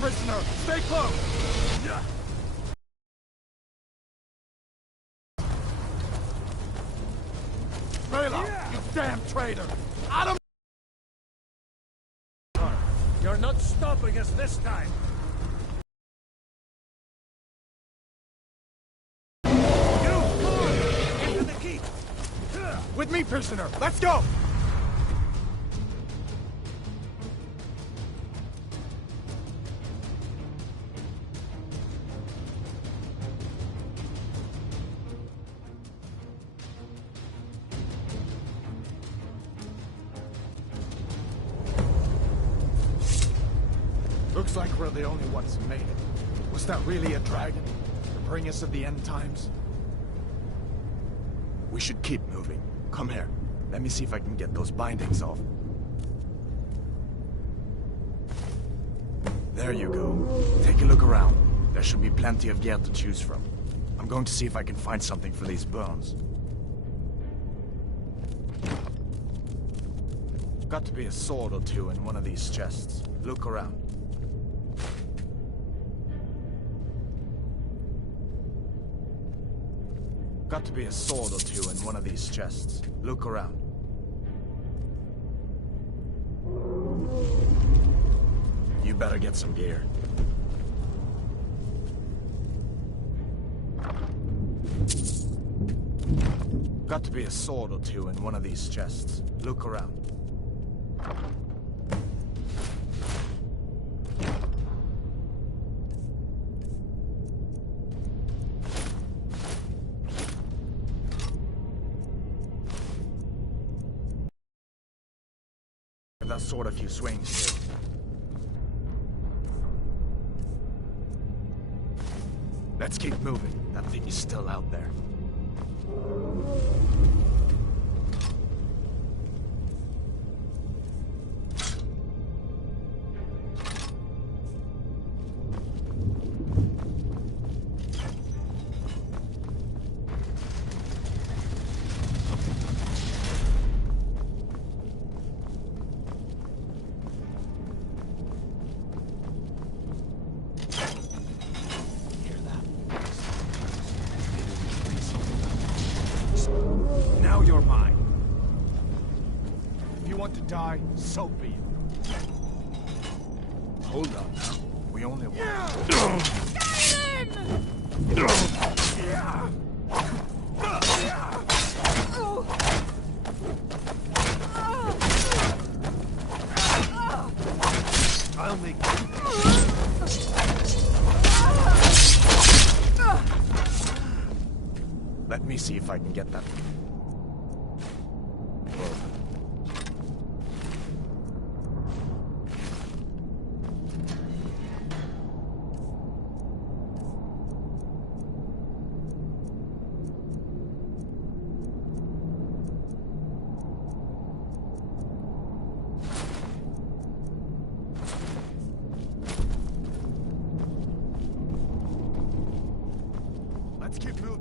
prisoner! Stay close! Bela, you damn traitor! Out of... You're not stopping us this time! With me, prisoner! Let's go! Looks like we're the only ones who made it. Was that really a dragon? To bring us to the end times? We should keep moving. Come here. Let me see if I can get those bindings off. There you go. Take a look around. There should be plenty of gear to choose from. I'm going to see if I can find something for these burns. Got to be a sword or two in one of these chests. Look around. Got to be a sword or two in one of these chests. Look around. You better get some gear. Got to be a sword or two in one of these chests. Look around. That sword a few swings too. Let's keep moving. That thing is still out there. Now you're mine. If you want to die, so be it. Hold on now. We only want... I'll make you. Let me see if I can get that. Let's keep moving.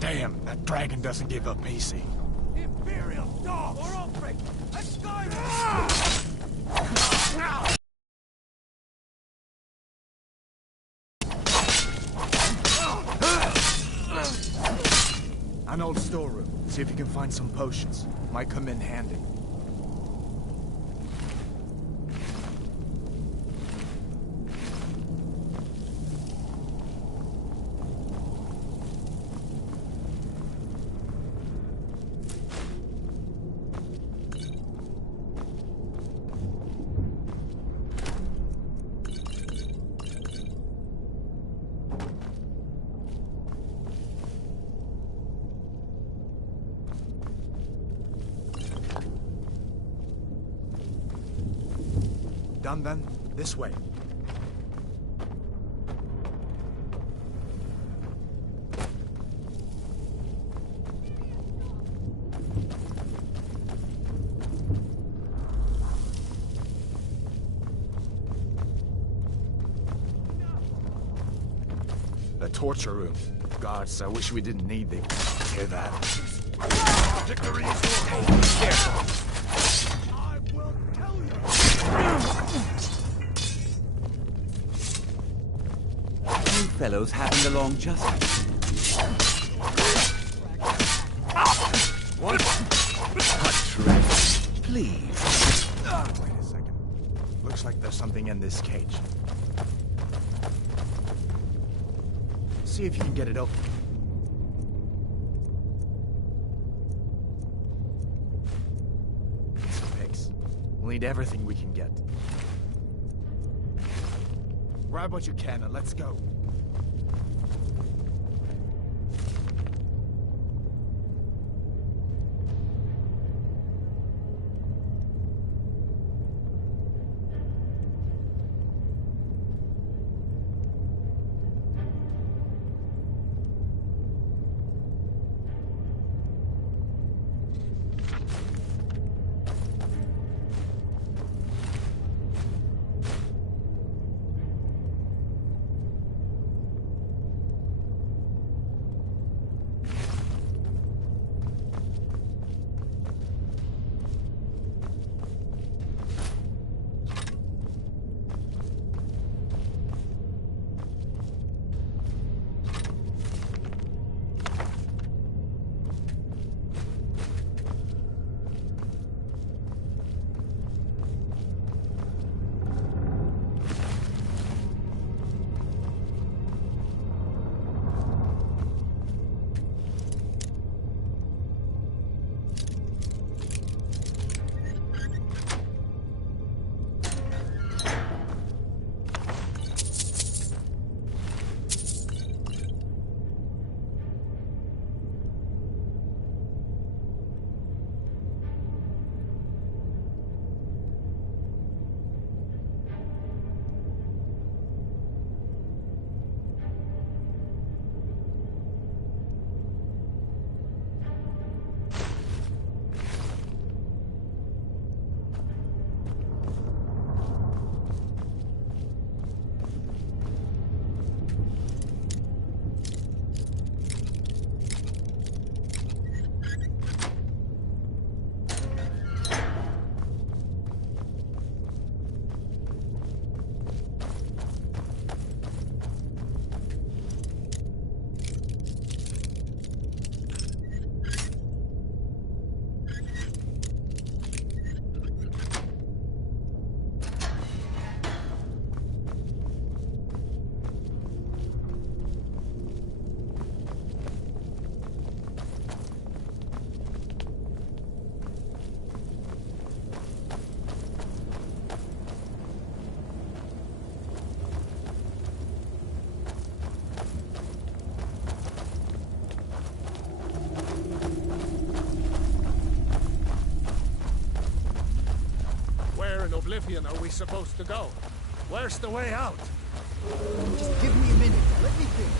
Damn, that dragon doesn't give up easy. Imperial dogs! Or outbreak! A Skyrim! An old storeroom. See if you can find some potions. Might come in handy. done then? This way. The torture room. Gods, I wish we didn't need the... Hear that? Victory is your own. Careful. I will tell you. You fellows happened along just... What? Atreus, please. Wait a second. Looks like there's something in this cage. See if you can get it open. Some picks. We'll need everything we can get. Grab what you can and let's go. Oblivion are we supposed to go? Where's the way out? Just give me a minute. Let me think.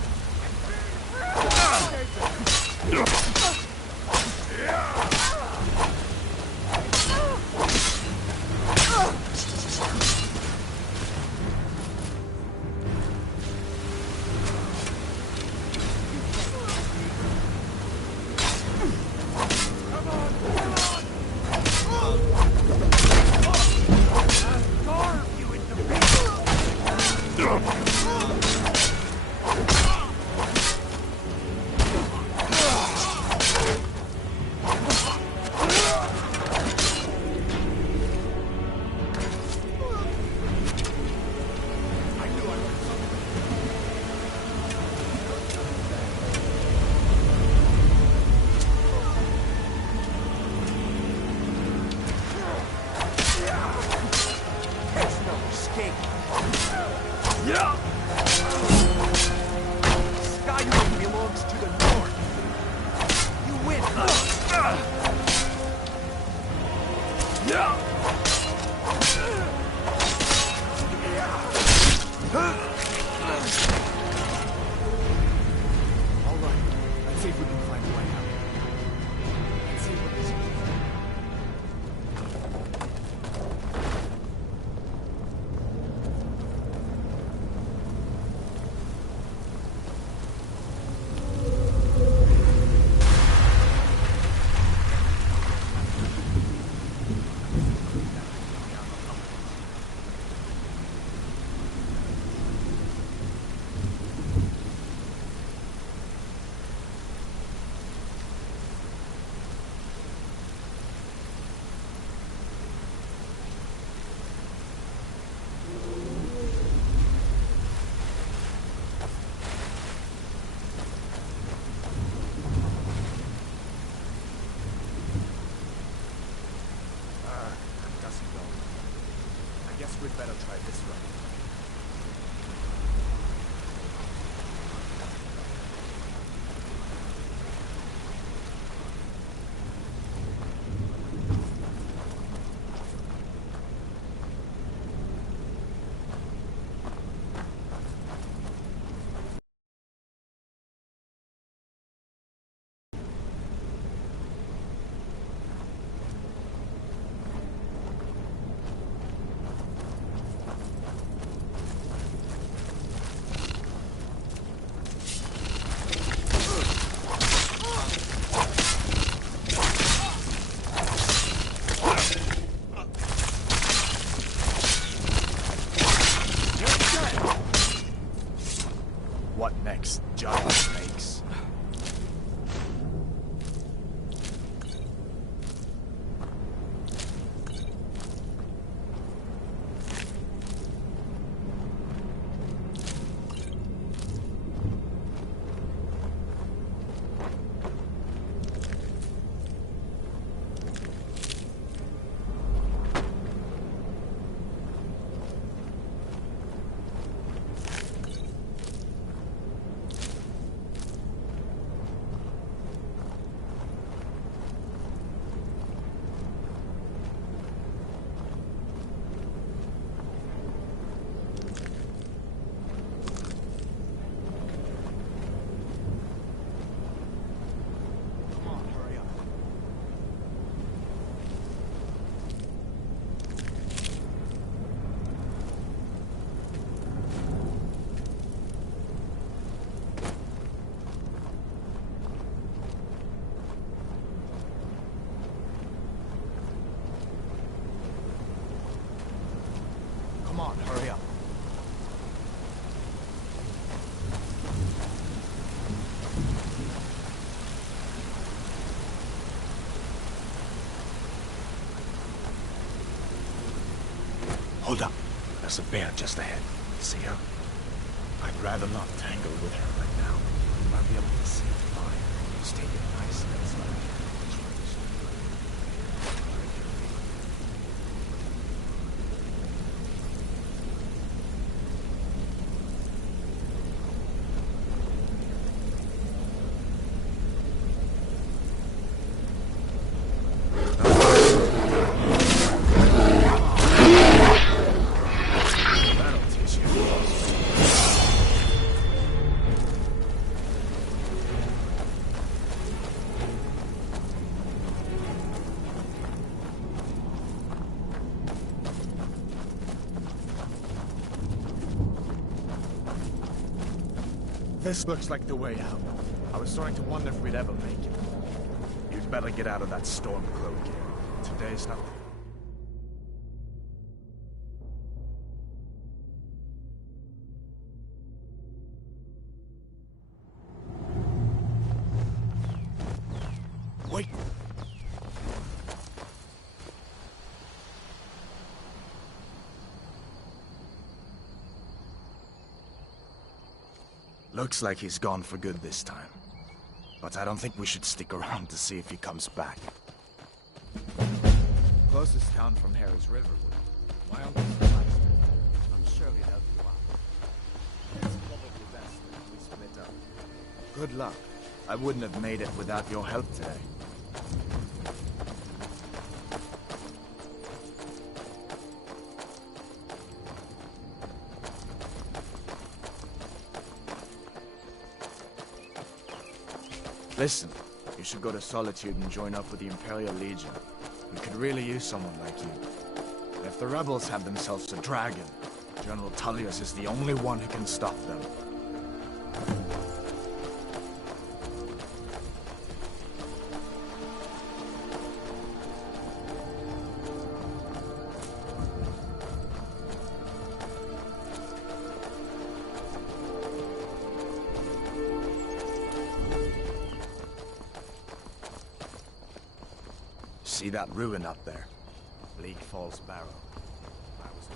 we'd better try this one. What next? Giant snakes. Come on, hurry up. Hold up. There's a bear just ahead. See her? I'd rather not tangle with her right now. I'll be able to see it fine. Just take it nice and slow. This looks like the way out. I was starting to wonder if we'd ever make it. You'd better get out of that storm cloak here. Today's not... Wait! Looks like he's gone for good this time. But I don't think we should stick around to see if he comes back. Closest town from here is Riverwood. My uncle's the master. I'm sure he'd help you out. It's probably best that we split up. Good luck. I wouldn't have made it without your help today. Listen, you should go to Solitude and join up with the Imperial Legion. We could really use someone like you. If the rebels have themselves a dragon, General Tullius is the only one who can stop them. See that ruin up there? Bleak Falls Barrow. I was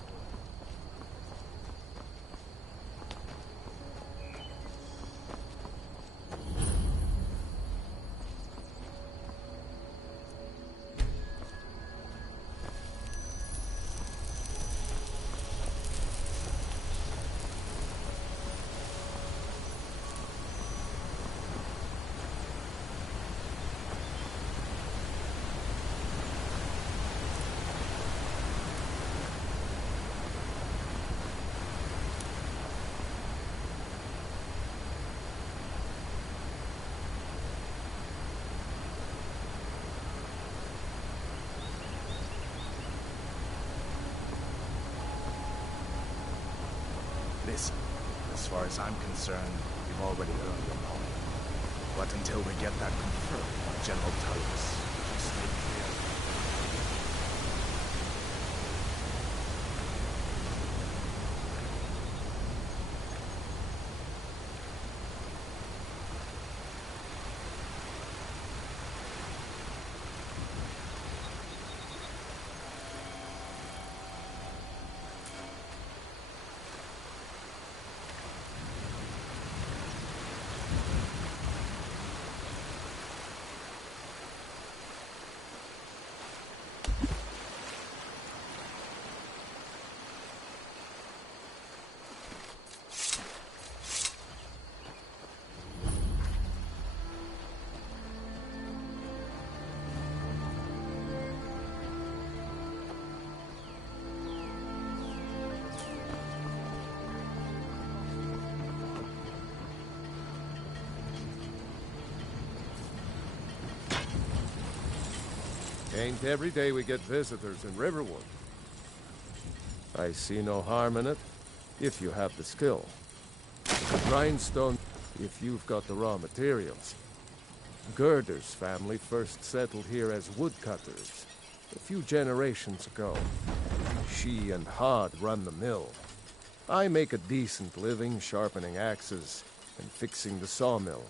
Listen, as far as I'm concerned, you've already earned your point. But until we get that confirmed by General Tullius, just stay clear. Ain't every day we get visitors in Riverwood. I see no harm in it, if you have the skill. The grindstone, if you've got the raw materials. Gerder's family first settled here as woodcutters a few generations ago. She and Hod run the mill. I make a decent living sharpening axes and fixing the sawmill.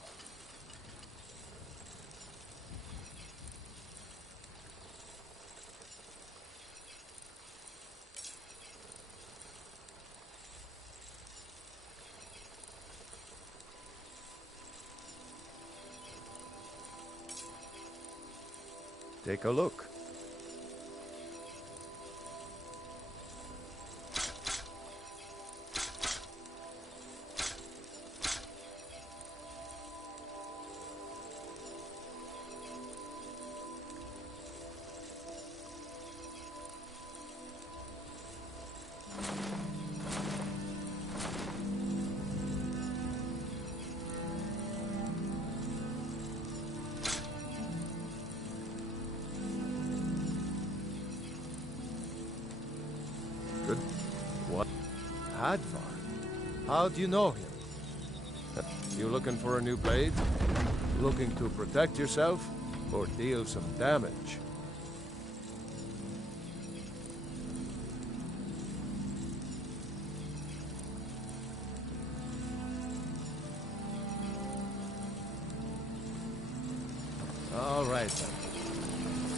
Take a look. Good. What? Hadvar? How do you know him? You looking for a new blade? Looking to protect yourself? Or deal some damage? All right then.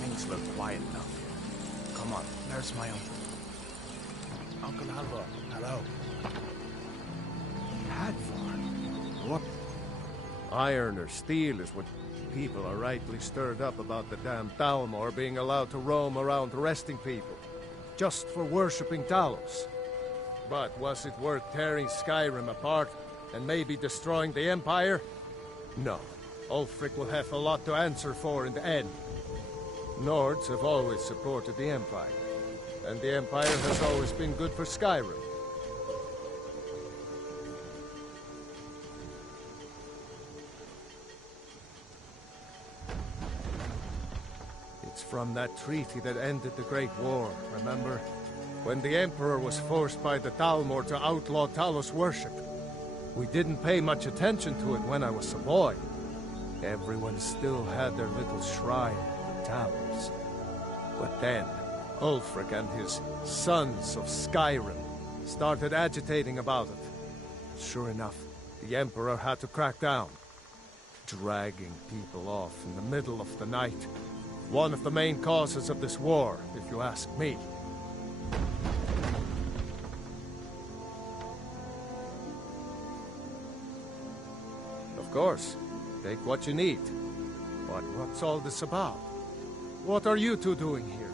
Things look quiet enough here. Come on, there's my uncle. Uncle Alvar, hello. Hadvar? What? Iron or steel is what people are rightly stirred up about the damn Thalmor being allowed to roam around arresting people, just for worshipping Talos. But was it worth tearing Skyrim apart and maybe destroying the Empire? No. Ulfric will have a lot to answer for in the end. Nords have always supported the Empire, and the Empire has always been good for Skyrim. It's from that treaty that ended the Great War, remember? When the Emperor was forced by the Thalmor to outlaw Talos worship. We didn't pay much attention to it when I was a boy. Everyone still had their little shrine to Talos. But then, Ulfric and his Sons of Skyrim started agitating about it. Sure enough, the Emperor had to crack down. Dragging people off in the middle of the night. One of the main causes of this war, if you ask me. Of course, take what you need. But what's all this about? What are you two doing here?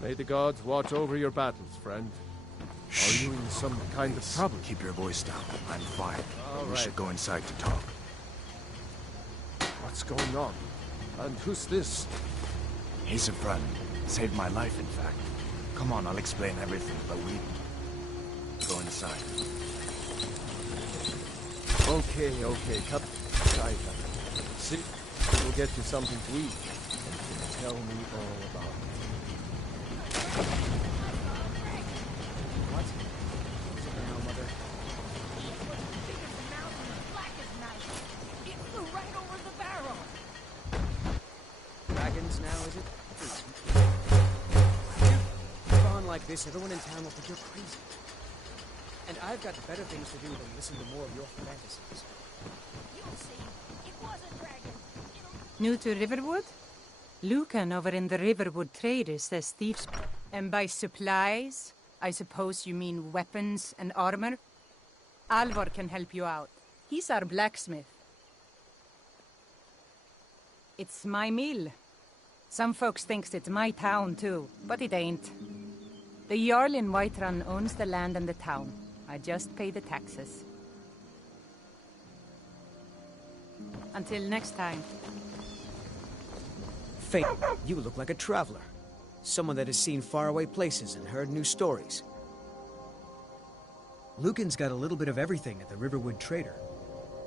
May the gods watch over your battles, friend. Are you in some kind of trouble? Keep your voice down. I'm fine. All We right. should go inside to talk. What's going on? And who's this? He's a friend. Saved my life, in fact. Come on, I'll explain everything, but we... go inside. Okay, come. Saita. See, we'll get you something to eat, and you can tell me all about it. What? Sit down, Mother. It flew right over the barrel. Dragons now, is it? On like this, everyone in town will think you're crazy. And I've got better things to do than listen to more of your fantasies. You'll see. It was a dragon. New to Riverwood? Lucan over in the Riverwood Trader says thieves. And by supplies, I suppose you mean weapons and armor? Alvor can help you out. He's our blacksmith. It's my mill. Some folks thinks it's my town too, but it ain't. The Jarl in Whiterun owns the land and the town. I just pay the taxes. Until next time. Faith, you look like a traveler. Someone that has seen faraway places and heard new stories. Lucan's got a little bit of everything at the Riverwood Trader.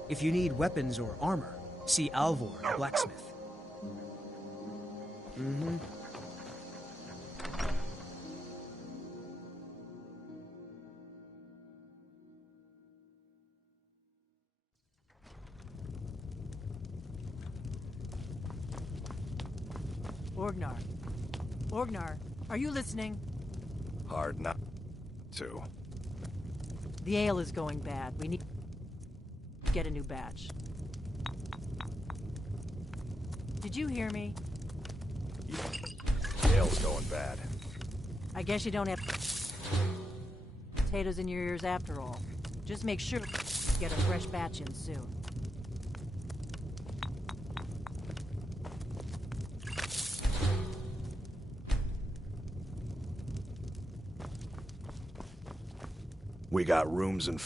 If you need weapons or armor, see Alvor, the blacksmith. Mm-hmm. Orgnar. Orgnar, are you listening? Hard not to. The ale is going bad. We need to get a new batch. Did you hear me? Ale's going bad. I guess you don't have potatoes in your ears after all. Just make sure to get a fresh batch in soon. We got rooms and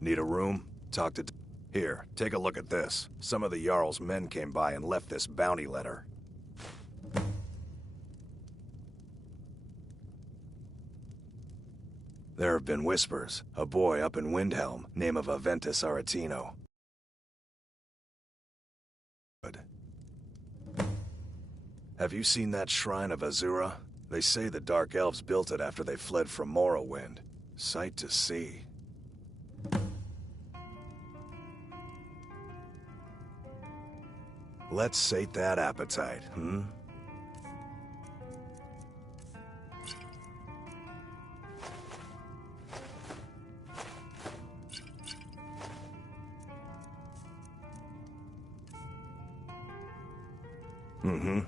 need a room? Talk to... Here, take a look at this. Some of the Jarl's men came by and left this bounty letter. There have been whispers. A boy up in Windhelm, name of Aventus Aretino. Good. Have you seen that shrine of Azura? They say the Dark Elves built it after they fled from Morrowind. Sight to see. Let's sate that appetite, hmm? Mm-hmm.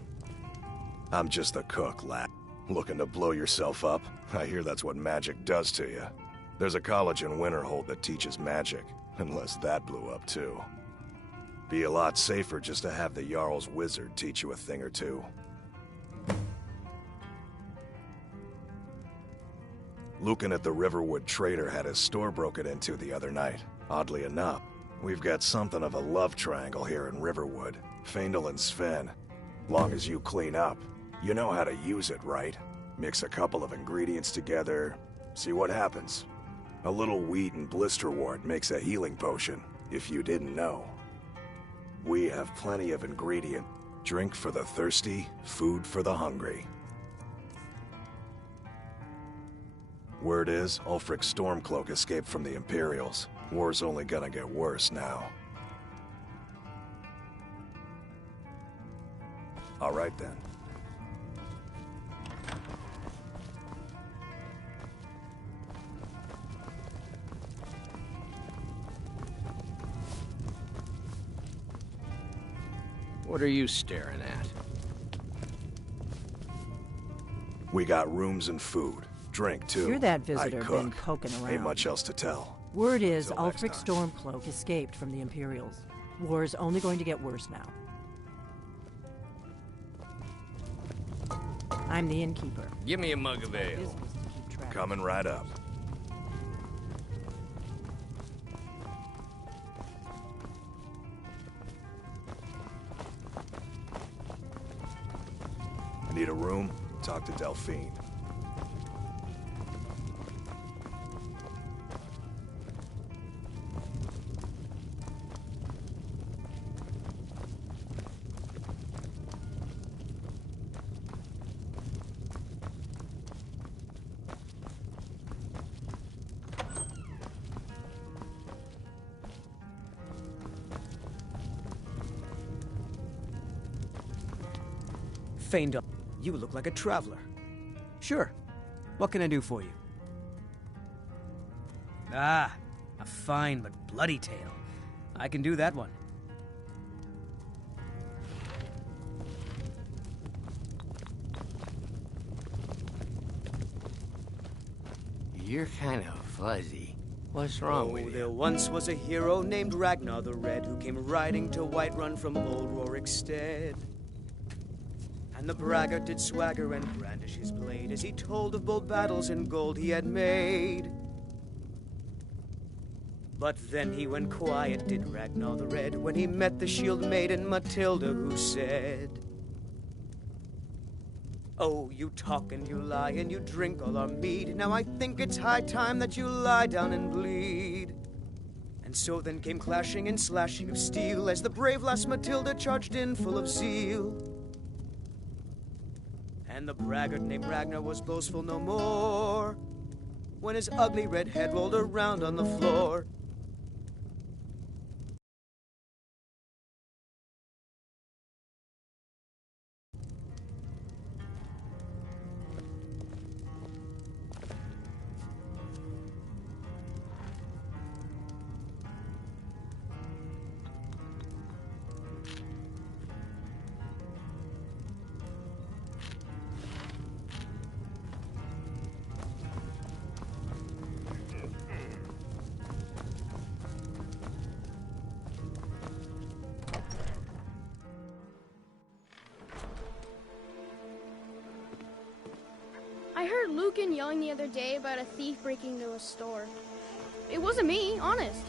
I'm just a cook, lad. Looking to blow yourself up? I hear that's what magic does to you. There's a college in Winterhold that teaches magic, unless that blew up too. Be a lot safer just to have the Jarl's wizard teach you a thing or two. Lucan at the Riverwood Trader had his store broken into the other night. Oddly enough, we've got something of a love triangle here in Riverwood. Faendal and Sven. Long as you clean up. You know how to use it, right? Mix a couple of ingredients together, see what happens. A little wheat and blisterwort makes a healing potion, if you didn't know. We have plenty of ingredient. Drink for the thirsty, food for the hungry. Word is, Ulfric Stormcloak escaped from the Imperials. War's only gonna get worse now. All right then. What are you staring at? We got rooms and food. Drink, too. You're that I visitor cook. been poking around. Ain't much else to tell. Word is Till next Ulfric time. Stormcloak escaped from the Imperials. War is only going to get worse now. I'm the innkeeper. Give me a mug of ale. Business to keep track. Coming right up. Need a room? Talk to Delphine. feigned up. You look like a traveler. Sure. What can I do for you? Ah, a fine but bloody tale. I can do that one. You're kind of fuzzy. What's wrong with There you? once was a hero named Ragnar the Red who came riding to Whiterun from old Rorikstead. And the braggart did swagger and brandish his blade as he told of bold battles and gold he had made. But then he went quiet, did Ragnar the Red, when he met the shield maiden Matilda, who said, "Oh, you talk and you lie and you drink all our mead. Now I think it's high time that you lie down and bleed." And so then came clashing and slashing of steel as the brave lass Matilda charged in full of zeal. And the braggart named Ragnar was boastful no more when his ugly red head rolled around on the floor. I heard Lucan yelling the other day about a thief breaking into a store. It wasn't me, honest.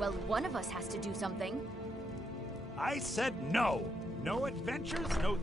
Well, one of us has to do something. I said no. No adventures, no...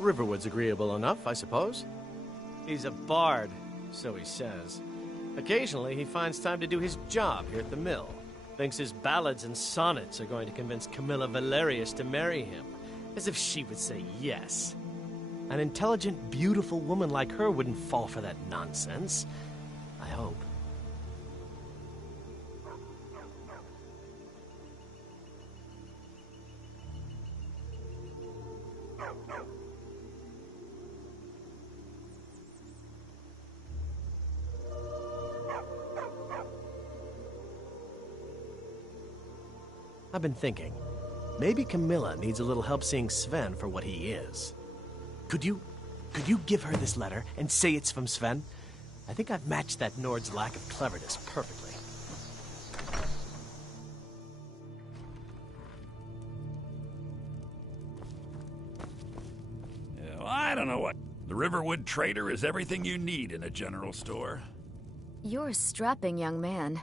Riverwood's agreeable enough, I suppose. He's a bard, so he says. Occasionally, he finds time to do his job here at the mill. Thinks his ballads and sonnets are going to convince Camilla Valerius to marry him. As if she would say yes. An intelligent, beautiful woman like her wouldn't fall for that nonsense. I hope. I've been thinking, maybe Camilla needs a little help seeing Sven for what he is. Could you could you give her this letter and say it's from Sven? I think I've matched that Nord's lack of cleverness perfectly. Well, I don't know what. The Riverwood Trader is everything you need in a general store. You're a strapping young man.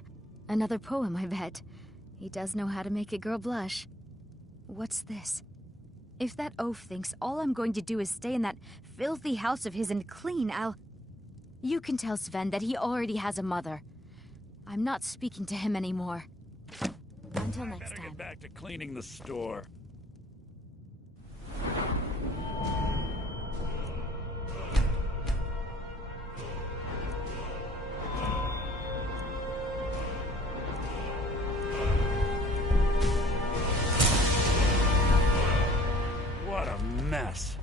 Another poem, I bet. He does know how to make a girl blush. What's this? If that oaf thinks all I'm going to do is stay in that filthy house of his and clean, You can tell Sven that he already has a mother. I'm not speaking to him anymore. Until next time. Get back to cleaning the store. What a mess.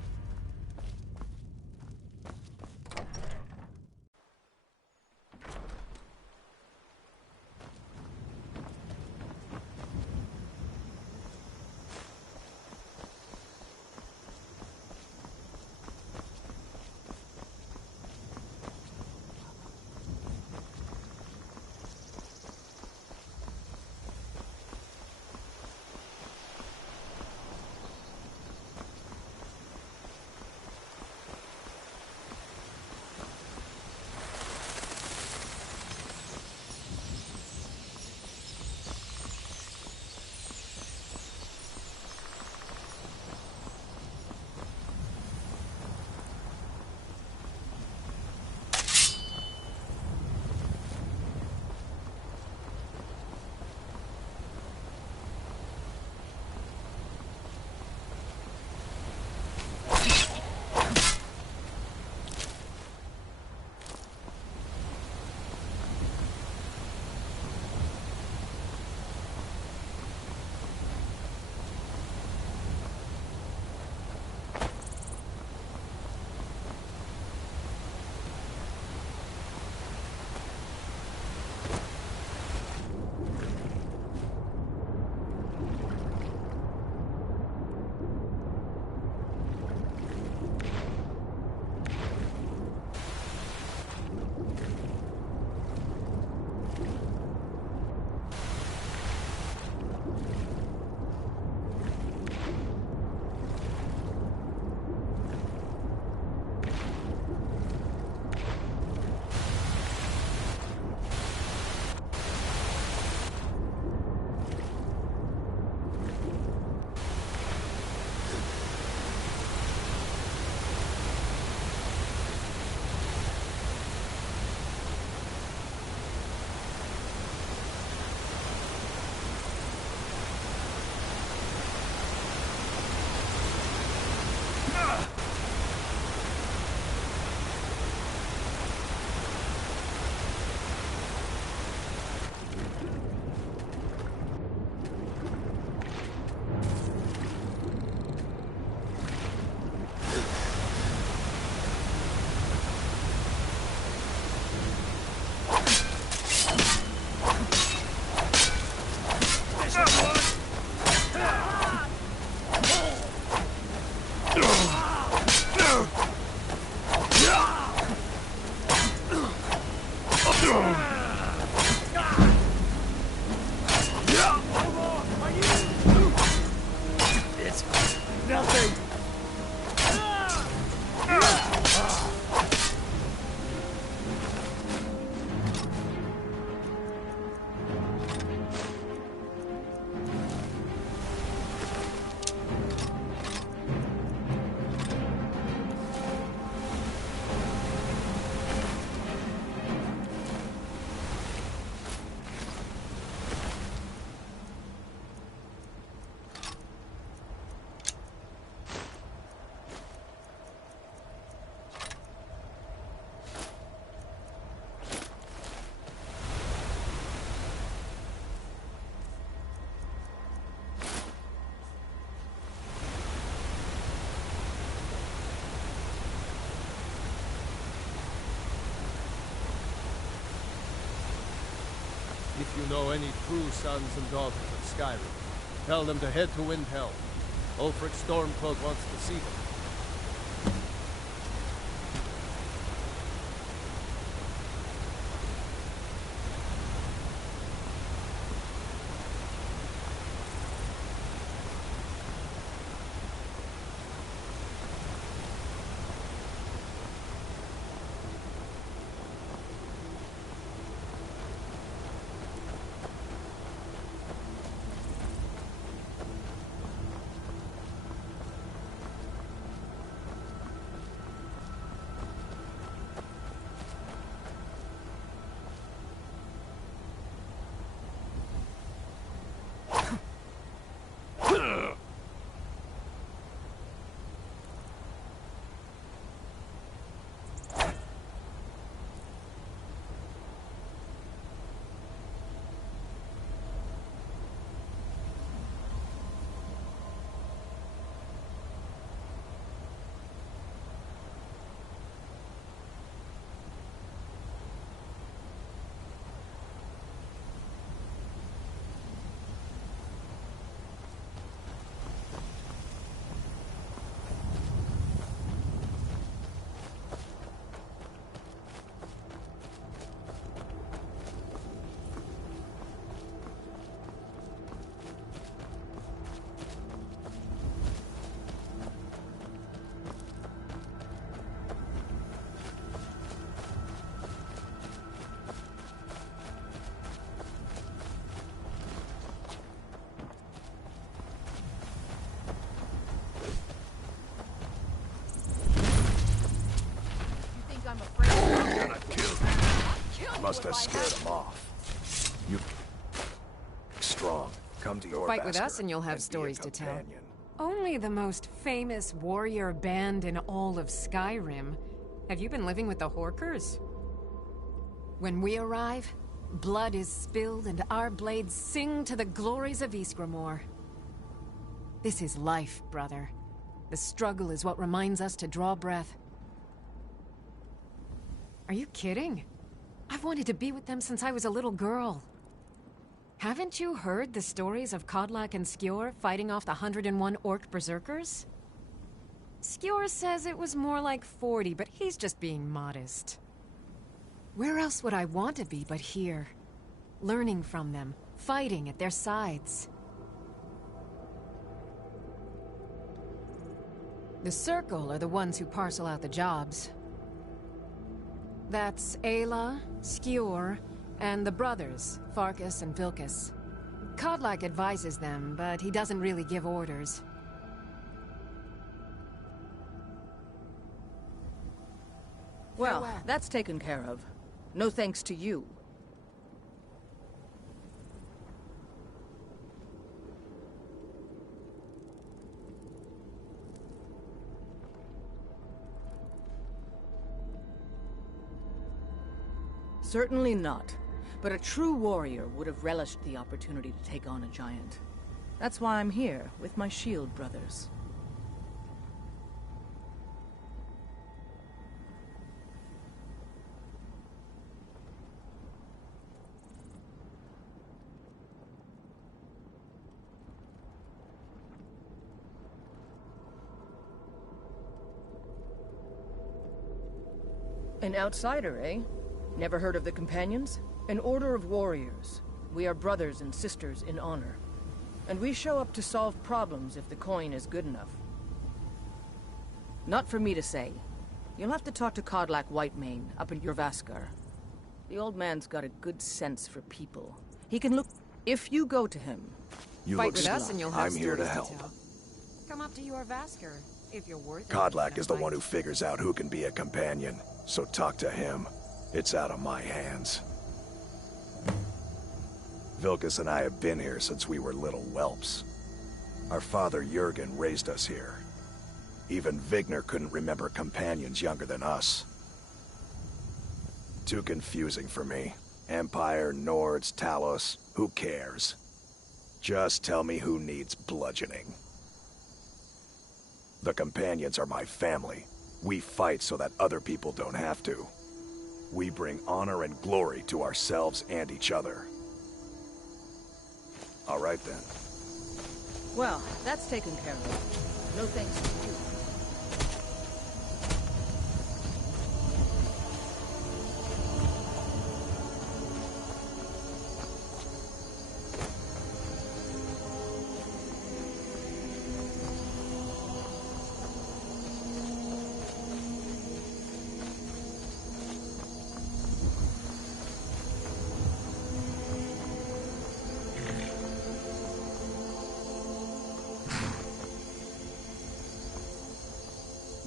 If you know any true sons and daughters of Skyrim, tell them to head to Windhelm. Ulfric Stormcloak wants to see them. must have scared them off. You strong. Come to your Fight with Vasker us and you'll have be a stories to tell. companion. Only the most famous warrior band in all of Skyrim. Have you been living with the Horkers? When we arrive, blood is spilled and our blades sing to the glories of Ysgramor. This is life, brother. The struggle is what reminds us to draw breath. Are you kidding? I've wanted to be with them since I was a little girl. Haven't you heard the stories of Kodlak and Skjor fighting off the 101 orc berserkers? Skjor says it was more like 40, but he's just being modest. Where else would I want to be but here? Learning from them, fighting at their sides. The Circle are the ones who parcel out the jobs. That's Ayla, Skjor, and the brothers, Farkas and Vilkas. Kodlak advises them, but he doesn't really give orders. Well, that's taken care of. No thanks to you. Certainly not. But a true warrior would have relished the opportunity to take on a giant. That's why I'm here, with my shield brothers. An outsider, eh? Never heard of the Companions? An order of warriors. We are brothers and sisters in honor. And we show up to solve problems if the coin is good enough. Not for me to say. You'll have to talk to Kodlak Whitemane up in Jorvaskar. The old man's got a good sense for people. He can look... If you go to him... You Fight look with us and you'll have I'm here to stories help. tell. Come up to Jorvaskar, if you're worth it. Kodlak is the one who figures out who can be a companion, so talk to him. It's out of my hands. Vilkas and I have been here since we were little whelps. Our father Jurgen raised us here. Even Vigner couldn't remember companions younger than us. Too confusing for me. Empire, Nords, Talos, who cares? Just tell me who needs bludgeoning. The companions are my family. We fight so that other people don't have to. We bring honor and glory to ourselves and each other. All right then. Well, that's taken care of. No thanks to you.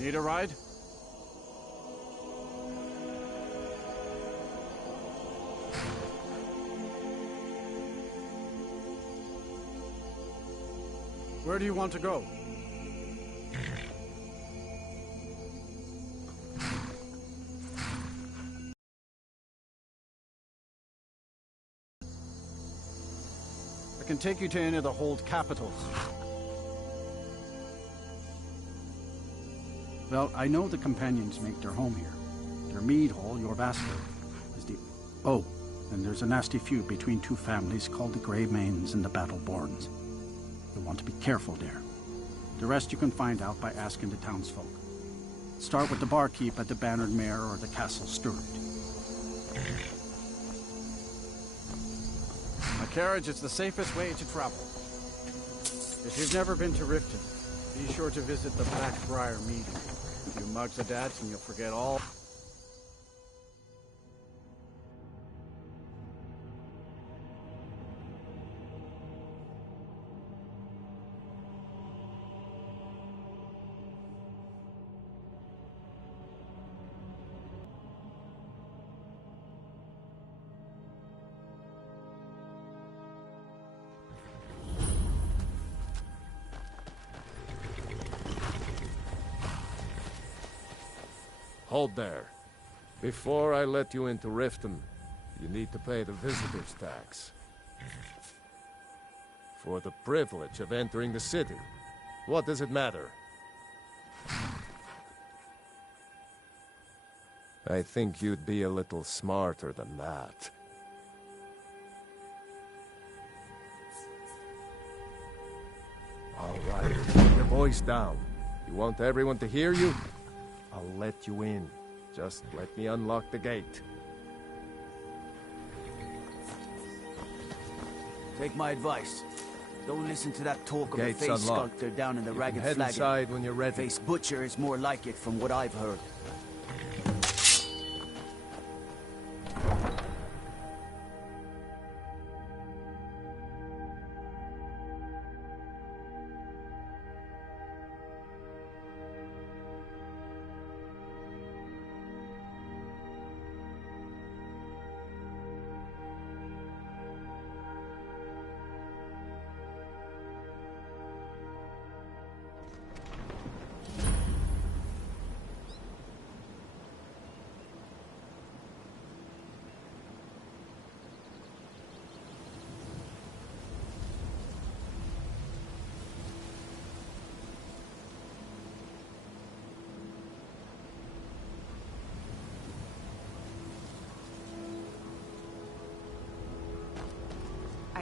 Need a ride? Where do you want to go? I can take you to any of the hold capitals. Well, I know the Companions make their home here. Their mead hall, Jorvaskar, is the... Oh, and there's a nasty feud between two families called the Greymanes and the Battleborns. You'll want to be careful there. The rest you can find out by asking the townsfolk. Start with the barkeep at the Bannered Mare or the Castle Steward. My carriage is the safest way to travel. If you've never been to Riften, be sure to visit the Blackbriar meeting. A few mugs of that and you'll forget all. Hold there. Before I let you into Riften, you need to pay the visitor's tax. For the privilege of entering the city. What does it matter? I think you'd be a little smarter than that. All right, keep your voice down. You want everyone to hear you? I'll let you in. Just let me unlock the gate. Take my advice. Don't listen to that talk of a Gate's face unlocked. sculptor down in the You Ragged can head Flagon. inside when you're ready. Face butcher is more like it from what I've heard.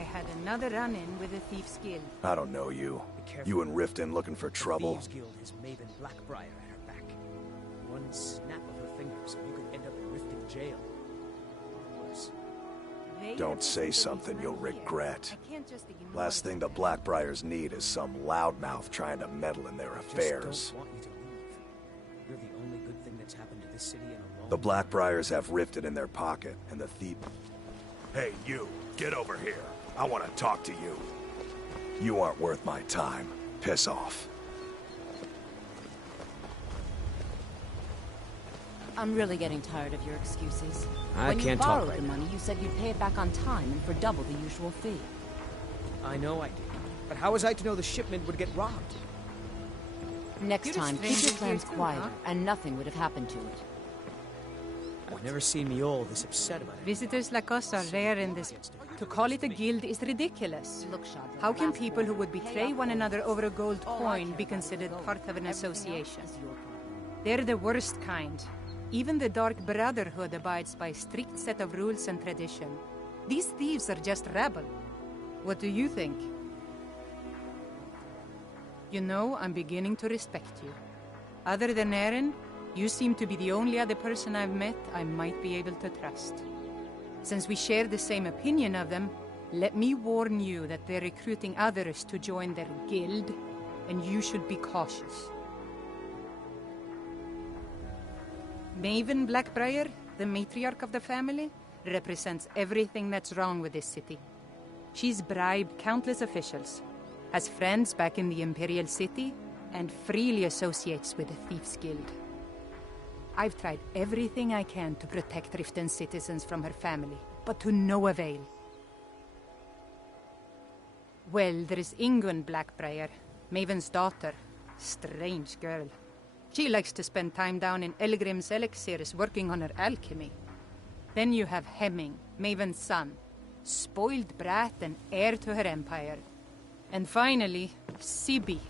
I had another run-in with a thief's guild. I don't know you. You and Riften looking for trouble? The Thieves Guild has Maven Blackbriar at her back. One snap of her fingers and you could end up in Riften jail. Or worse. Don't say something you'll regret. Last thing the Blackbriars need is some loudmouth trying to meddle in their affairs. Just don't want you to leave. You're the only good thing that's happened to this city in a long The Blackbriars have Riften in their pocket, and the thief... Hey, you, get over here. I want to talk to you. You aren't worth my time. Piss off. I'm really getting tired of your excuses. I can't talk When you borrowed right the now. money, you said you'd pay it back on time and for double the usual fee. I know I did. But how was I to know the shipment would get robbed? Next You're a time, keep your stranger plans here too, quieter, huh? and nothing would have happened to it. I've never seen Mjol this upset about it. Visitors like us are rare in this. To call it a guild is ridiculous. How can people who would betray one another over a gold coin be considered part of an association? They're the worst kind. Even the Dark Brotherhood abides by a strict set of rules and tradition. These thieves are just rabble. What do you think? You know, I'm beginning to respect you. Other than Eren, you seem to be the only other person I've met I might be able to trust. Since we share the same opinion of them, let me warn you that they're recruiting others to join their guild, and you should be cautious. Maven Blackbriar, the matriarch of the family, represents everything that's wrong with this city. She's bribed countless officials, has friends back in the Imperial City, and freely associates with the Thieves Guild. I've tried everything I can to protect Riften's citizens from her family, but to no avail. Well, there is Ingun Blackbriar, Maven's daughter. Strange girl. She likes to spend time down in Elgrim's elixirs working on her alchemy. Then you have Hemming, Maven's son, spoiled brat and heir to her empire. And finally, Sibi,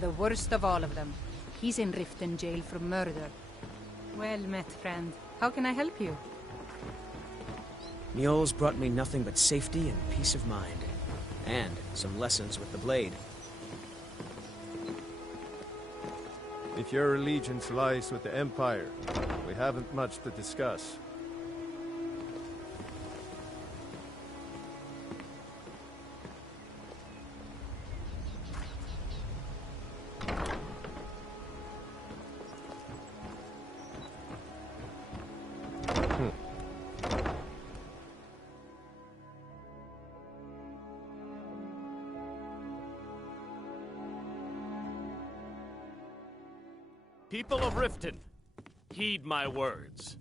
the worst of all of them. He's in Riften jail for murder. Well met, friend. How can I help you? Mjol's brought me nothing but safety and peace of mind. And some lessons with the blade. If your allegiance lies with the Empire, we haven't much to discuss. People of Riften, heed my words.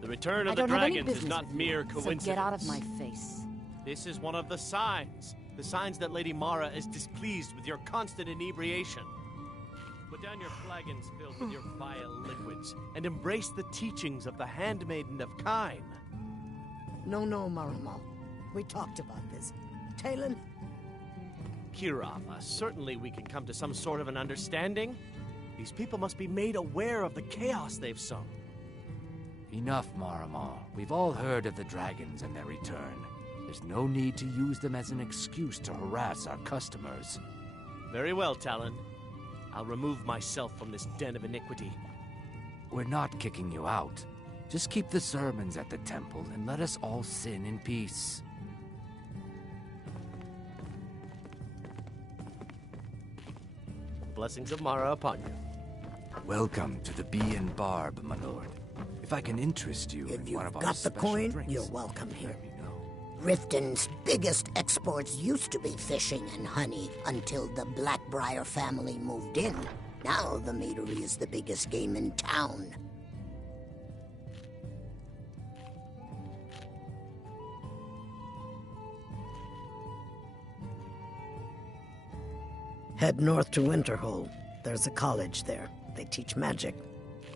The return I of the don't have any dragons is business not with mere you, coincidence. so get out of my face. This is one of the signs. The signs that Lady Mara is displeased with your constant inebriation. Put down your flagons filled with your vile liquids, and embrace the teachings of the Handmaiden of Kine. No, Marama. We talked about this. Talon? Kirava, certainly we can come to some sort of an understanding. These people must be made aware of the chaos they've sown. Enough, Maramal. We've all heard of the dragons and their return. There's no need to use them as an excuse to harass our customers. Very well, Talon. I'll remove myself from this den of iniquity. We're not kicking you out. Just keep the sermons at the temple and let us all sin in peace. Blessings of Mara upon you. Welcome to the Bee and Barb, my lord. If I can interest you in one of our Got the special coin? drinks, You're welcome here. Riften's biggest exports used to be fishing and honey until the Blackbriar family moved in. Now the meadery is the biggest game in town. Head north to Winterhold. There's a college there. They teach magic.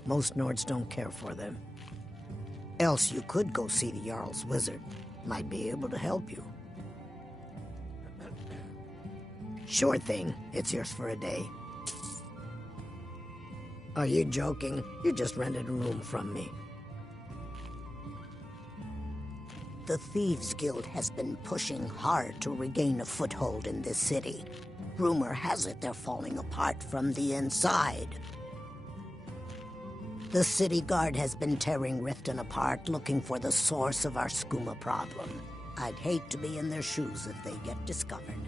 Most Nords don't care for them. Else you could go see the Jarl's wizard. Might be able to help you. Sure thing. It's yours for a day. Are you joking? You just rented a room from me. The Thieves Guild has been pushing hard to regain a foothold in this city. Rumor has it they're falling apart from the inside. The city guard has been tearing Riften apart, looking for the source of our skooma problem. I'd hate to be in their shoes if they get discovered.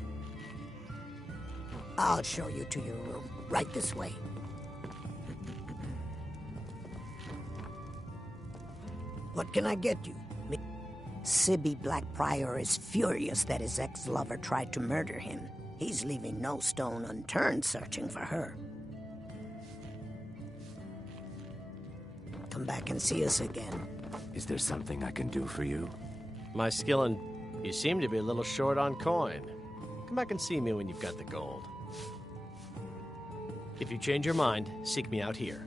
I'll show you to your room. Right this way. What can I get you? Sibby Blackbriar is furious that his ex-lover tried to murder him. He's leaving no stone unturned searching for her. Come back and see us again. Is there something I can do for you? My skill and... You seem to be a little short on coin. Come back and see me when you've got the gold. If you change your mind, seek me out here.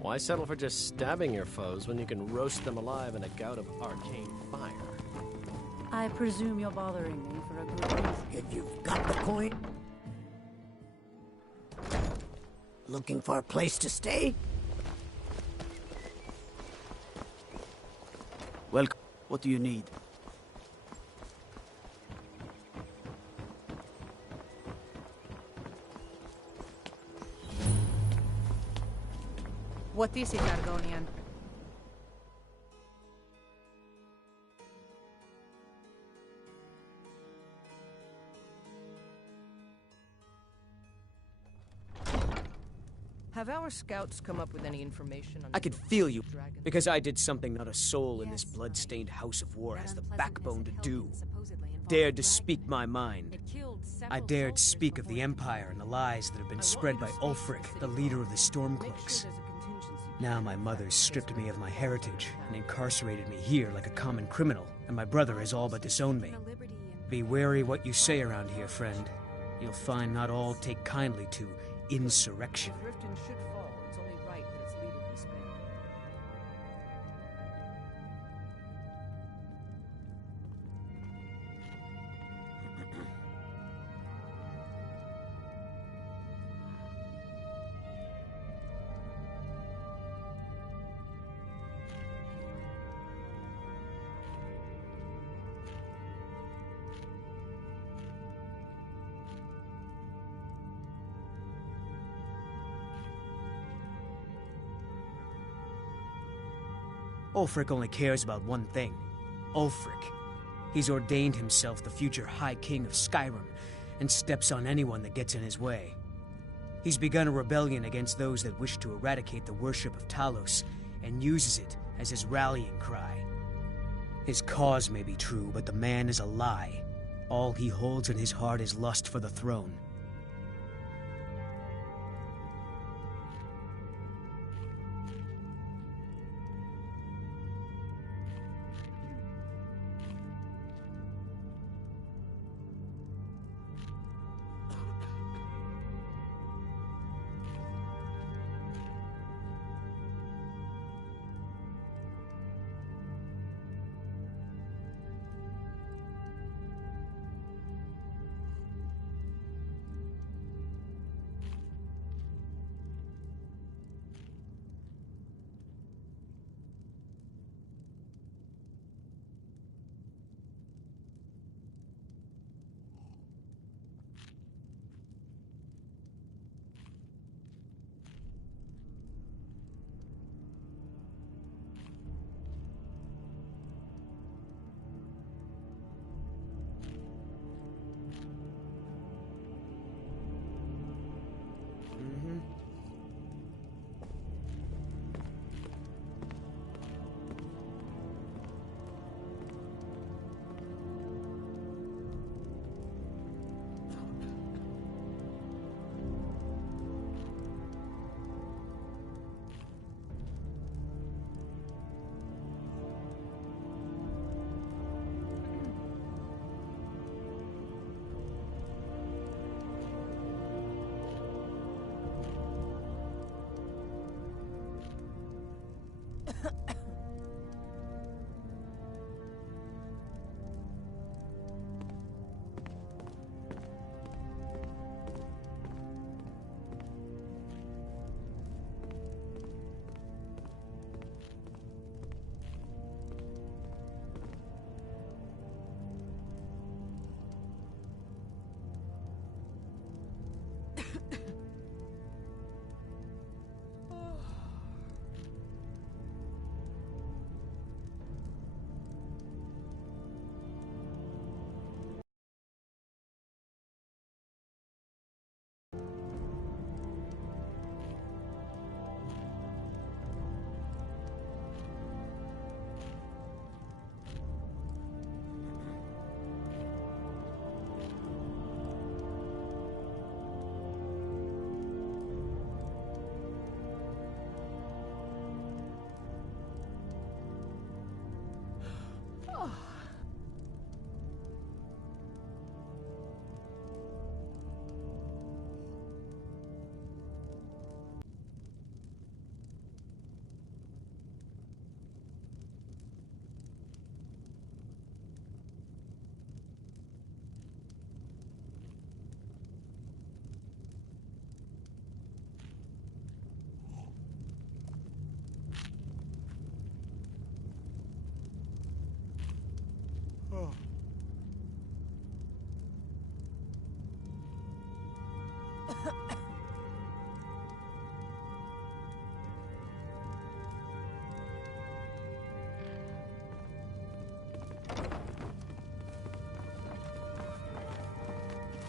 Why settle for just stabbing your foes when you can roast them alive in a gout of arcane fire? I presume you're bothering me for a good reason. If you've got the coin... Looking for a place to stay? Welcome. What do you need? What is it, Argonian? Have our scouts come up with any information on... I could feel you, because I did something not a soul in this blood-stained house of war has the backbone to do. Dared to speak my mind. I dared speak of the Empire and the lies that have been spread by Ulfric, the leader of the Stormcloaks. Now my mother's stripped me of my heritage and incarcerated me here like a common criminal, and my brother has all but disowned me. Be wary what you say around here, friend. You'll find not all take kindly to insurrection. Riften should fall. It's only right that its leader be spared. Ulfric only cares about one thing. Ulfric. He's ordained himself the future High King of Skyrim, and steps on anyone that gets in his way. He's begun a rebellion against those that wish to eradicate the worship of Talos, and uses it as his rallying cry. His cause may be true, but the man is a lie. All he holds in his heart is lust for the throne.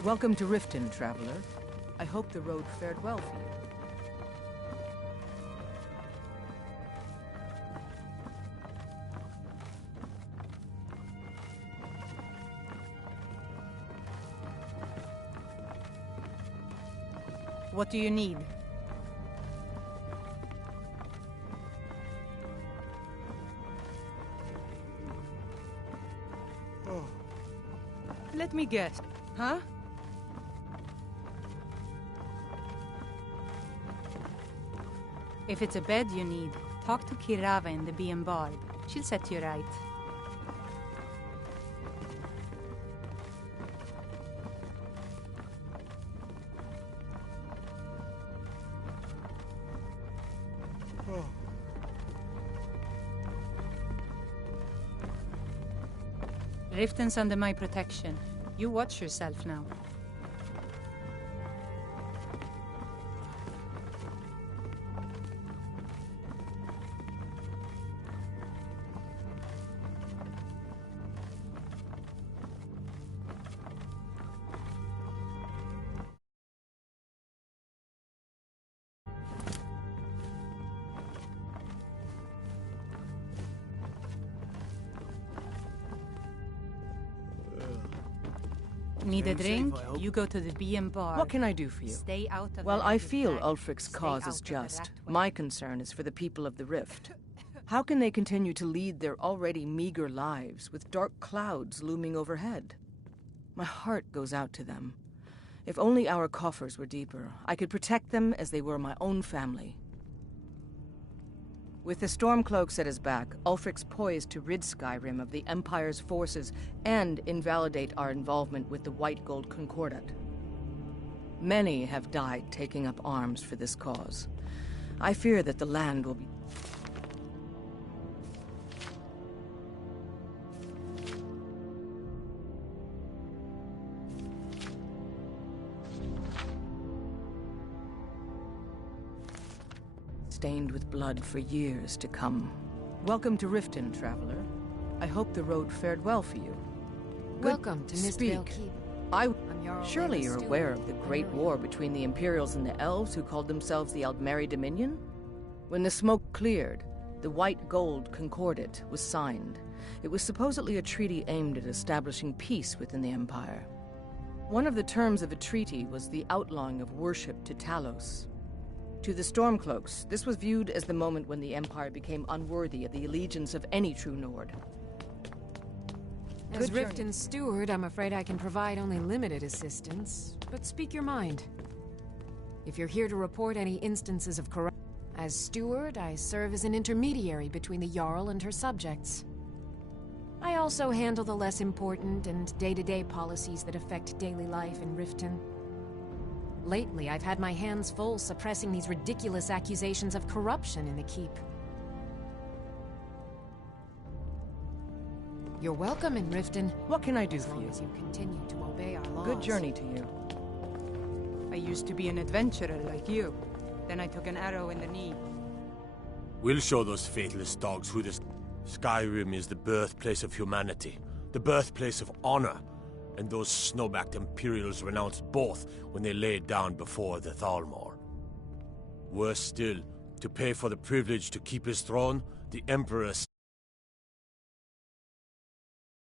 Welcome to Riften, traveler. I hope the road fared well for you. What do you need? Let me guess. Huh? If it's a bed you need, talk to Kirava in the Bee and Barb. She'll set you right. Riften's under my protection. You watch yourself now. Need a drink? You go to the Bee and Bar. What can I do for you? Stay out of Well, the I Red feel Flag. Ulfric's cause Stay is out of the just. Rat Way. My concern is for the people of the Rift. How can they continue to lead their already meager lives with dark clouds looming overhead? My heart goes out to them. If only our coffers were deeper, I could protect them as they were my own family. With the Stormcloaks at his back, Ulfric's poised to rid Skyrim of the Empire's forces and invalidate our involvement with the White Gold Concordat. Many have died taking up arms for this cause. I fear that the land will be... stained with blood for years to come. Welcome to Riften, traveler. I hope the road fared well for you. Welcome to Mistvale Keep. Surely you're aware of the Great War between the Imperials and the Elves who called themselves the Aldmeri Dominion? When the smoke cleared, the White Gold Concordat was signed. It was supposedly a treaty aimed at establishing peace within the Empire. One of the terms of the treaty was the outlawing of worship to Talos. To the Stormcloaks, this was viewed as the moment when the Empire became unworthy of the allegiance of any true Nord. As Riften's steward, I'm afraid I can provide only limited assistance, but speak your mind. If you're here to report any instances of corruption, as steward, I serve as an intermediary between the Jarl and her subjects. I also handle the less important and day-to-day policies that affect daily life in Riften. Lately, I've had my hands full suppressing these ridiculous accusations of corruption in the Keep. You're welcome in Riften. What can I do for you? As you continue to obey our laws. Good journey to you. I used to be an adventurer like you. Then I took an arrow in the knee. We'll show those faithless dogs who this... Skyrim is the birthplace of humanity, the birthplace of honor, and those snow-backed Imperials renounced both when they laid down before the Thalmor. Worse still, to pay for the privilege to keep his throne, the Emperor